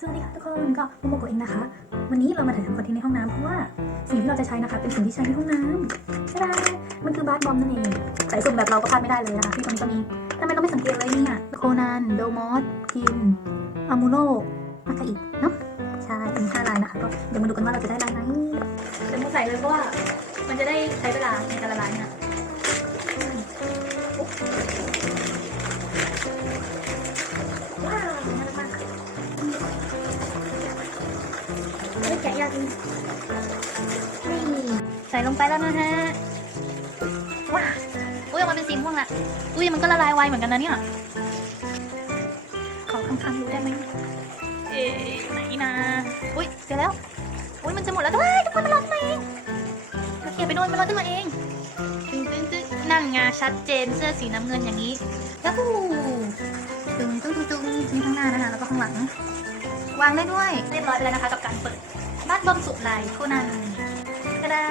สวัสดีค่ะทุกคนก็โมโมโกเองนะคะ วันนี้เรามาถ่ายทำคอนเทนต์ในห้องน้ำเพราะว่าสิ่งที่เราจะใช้นะคะ เป็นสิ่งที่ใช้ในห้องน้ำใช่ไหมมันคือบาร์บอมนั่นเองสายสุ่มแบบเราก็พลาดไม่ได้เลยนะคะที่ตรงนี้ก็มีทำไมเราไม่สังเกตเลยเนี่ยโคนันโดมอสคินอามูโรอากาอิเนาะใช่มีห้าลายนะคะก็เดี๋ยวมาดูกันว่าเราจะได้ลายไหนเดี๋ยวโมใส่เลยเพราะว่ามันจะได้ใช้เวลาในการละลายนะ กะยากจริงนี่ใส่ลงไปแล้วนะฮะ ว้าอุ้ยออกมาเป็นสีม่วงละอุ้ยมันก็ละลายไวเหมือนกันนะเนี่ย ขอคำคำๆดูได้ไหมเอ๊ะไหนนะอุ้ยเสร็จแล้ว อุ้ยมันจะหมดแล้วด้วยทุกคนมันร้อนขึ้นมาเองเราเขี่ยไปโดนมันร้อนขึ้นมาเองตึ้งตึ้งตึ้งนั่งงาชัดเจนเสื้อสีน้ำเงินอย่างนี้ แล้วก็ตึงตึ้งตึ้งตึ้งนี่ข้างหน้านะคะแล้วก็ข้างหลังวางได้ด้วยเรียบร้อยไปแล้วนะคะกับการเปิด บ้านลมสุขไหลโคนันกระดา